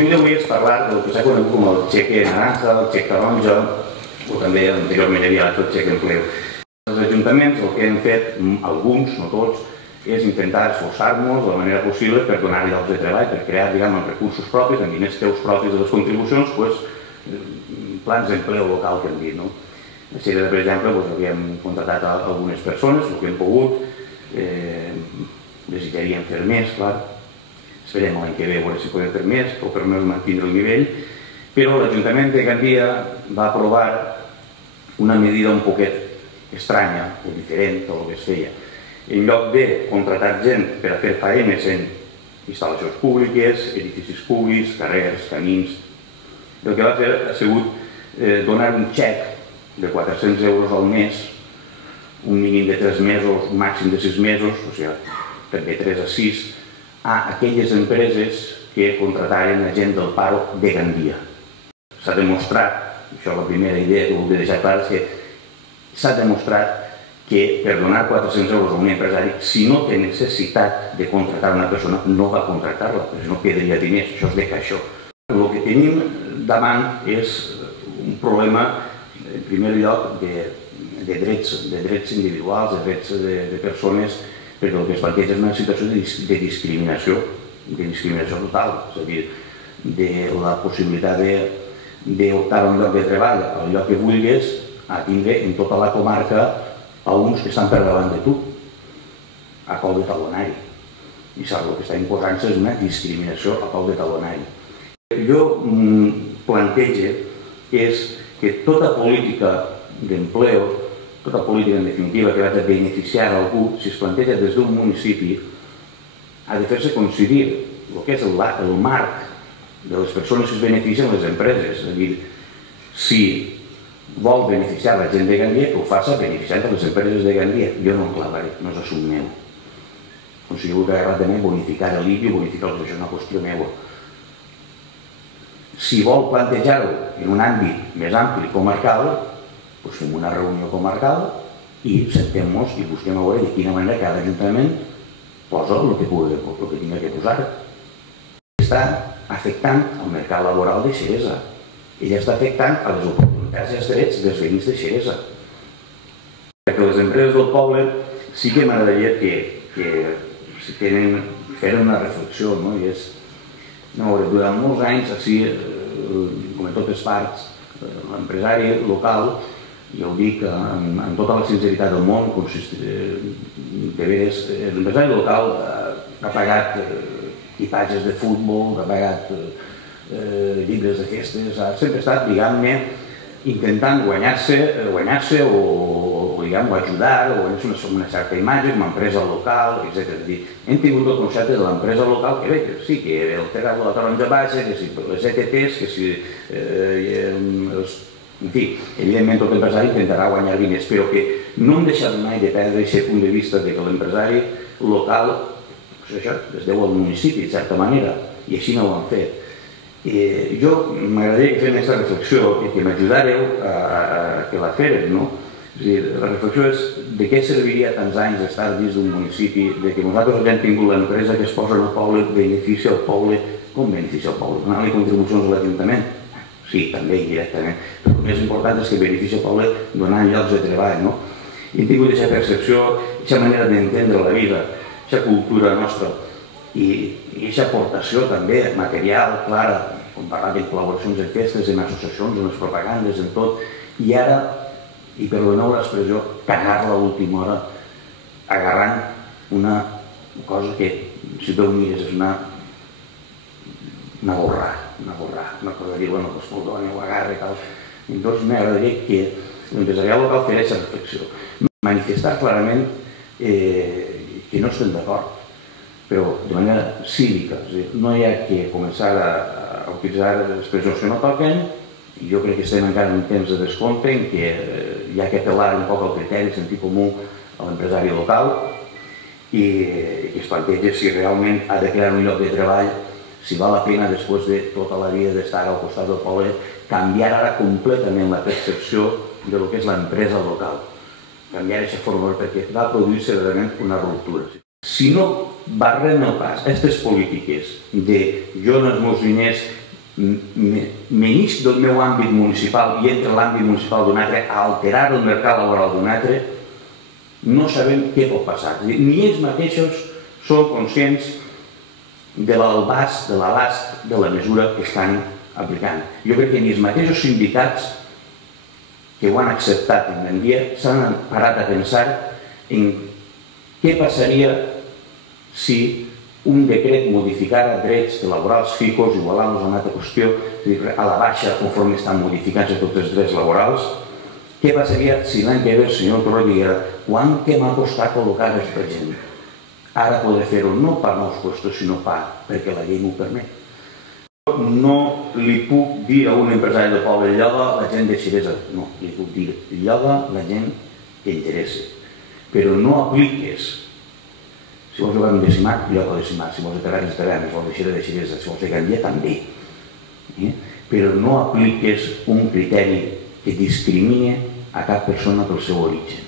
motiu d'avui és parlar del que s'ha conegut com el xeque naranja, el xec taronja, o també anteriorment hi havia el xec empleo. Els ajuntaments el que hem fet, alguns, no tots, és intentar esforçar-nos de la manera possible per donar llocs de treball, per crear, diguem, recursos propis, amb diners teus propis de les contribucions, plans d'empleo local que hem dit. A Xeresa, per exemple, havíem contractat algunes persones, el que hem pogut, desitjaríem fer més, clar. Esperem l'any que ve a veure si podem fer més, o per almenys mantenir el nivell, però l'Ajuntament de Gandia va aprovar una medida un poquet estranya o diferent del que es feia. En lloc de contratar gent per a fer faenes en instal·lacions públiques, edificis públics, carrers, camins, el que va fer ha sigut donar un xec de 400 euros al mes, un mínim de 3 mesos, un màxim de 6 mesos, o sigui, també 3 a 6, a aquelles empreses que contrataren a gent del paro de Gandia. S'ha demostrat, això és la primera idea que volia deixar clar, és que s'ha demostrat que per donar 400 euros a un empresari, si no té necessitat de contractar una persona, no va contractar-la, perquè no perdria diners, això és de caixó. El que tenim davant és un problema, en primer lloc, de drets individuals, de drets de persones, perquè el que es planteja és una situació de discriminació total, és a dir, de la possibilitat d'optar a un lloc de treball, al lloc que vulguis, a tindre en tota la comarca a uns que estan per davant de tu, a cau de talonari. I saps, el que està imposant-se és una discriminació a cau de talonari. Jo plantege és que tota política d'empleo, tota política en definitiva que va de beneficiar algú, si es planteja des d'un municipi, ha de fer-se coincidir el que és el marc de les persones que es beneficien les empreses. És a dir, si vol beneficiar la gent de Gandia, que ho faci beneficiant les empreses de Gandia. Jo no em clavaré, no és assum meu. Considero que ha agradat també bonificar l'IBI o bonificar això és una qüestió meva. Si vol plantejar-ho en un àmbit més ampli comarcal, doncs fem una reunió comarcal i sentem-nos i busquem a veure de quina manera cada ajuntament posa el que tingui que posar. Està afectant el mercat laboral de Xeresa. Ella està afectant a les oportunitats i els drets dels veïns de Xeresa. Perquè les empreses del poble sí que m'agradaria que feren una reflexió, i és, durant molts anys, així, com en totes parts, l'empresari local, ja ho dic amb tota la sinceritat del món, l'empresari local ha pagat equipatges de futbol, ha pagat llibres de festes, ha sempre estat, diguem-ne, intentant guanyar-se o ajudar, o guanyar-se una certa imatge com a empresa local, etc. Hem tingut el concepte de l'empresa local, que bé, que sí, que el terra de la taronja baixa, que si les ETTs, que si... En fi, evidentment tot empresari intentarà guanyar diners, però que no hem deixat mai de perdre aquest punt de vista que l'empresari local es deu al municipi, de certa manera, i així no ho han fet. Jo m'agradaria que fem aquesta reflexió i que m'ajudareu a que la feren, no? És a dir, la reflexió és de què serviria tants anys estar dins d'un municipi, de que nosaltres hem tingut l'empresa que es posa en el poble, beneficia el poble. Com beneficia el poble? Donant-li contribucions a l'Ajuntament? Sí, també indirectament, però el més important és que beneficia el poble donant llocs de treball, no? I hem tingut aquesta percepció, aquesta manera d'entendre la vida, aquesta cultura nostra, i aquesta aportació també material, clara, com parlàvem de col·laboracions en festes, en associacions, en les propagandes, en tot, i ara, i perdoneu l'expressió, cagar-la a l'última hora, agarrant una cosa que, si tu ho mires, és una borrà, una cosa de dir, bueno, doncs el doni, ho agarra i tal. Llavors m'agradaria que l'empresariat local fes aquesta reflexió. Manifestar clarament que no estem d'acord, però de manera cívica. No hi ha que començar a utilitzar expressions que no toquen, i jo crec que estem encara en un temps de descompte en què hi ha que apel·lar un poc al criteri sentit comú a l'empresari local i que es planteja si realment ha de crear un lloc de treball, si val la pena, després de tota la vida d'estar al costat del poble, canviar ara completament la percepció del que és l'empresa local. Canviar aquesta forma, perquè va produir-se realment una ruptura. Si no barrem el pas, aquestes polítiques de jo en els meus diners m'inix del meu àmbit municipal i entre l'àmbit municipal d'un altre a alterar el mercat laboral d'un altre, no sabem què pot passar. Ni ells mateixos són conscients de l'abast de la mesura que estan aplicant. Jo crec que ni els mateixos sindicats que ho han acceptat en el dia s'han parat a pensar en què passaria si un decret modificara drets laborals fijos, igualant-los a una altra qüestió, a la baixa conforme estan modificant-se tots els drets laborals. Què passaria si l'any que ve el senyor Torra diguera quant que m'ha costat col·locar aquesta gent? Ara podré fer-ho no per nous costos, sinó perquè la llei m'ho permet. No li puc dir a un empresari del poble lloga la gent de Xeresa, no, li puc dir lloga la gent que interessa, però no apliques. Si vols jugar amb decimat, lloga decimat, si vols de tavernes, tavernes, si vols de Xeresa, si vols de Gandia, també. Però no apliques un criteri que discrimine a cap persona pel seu origen.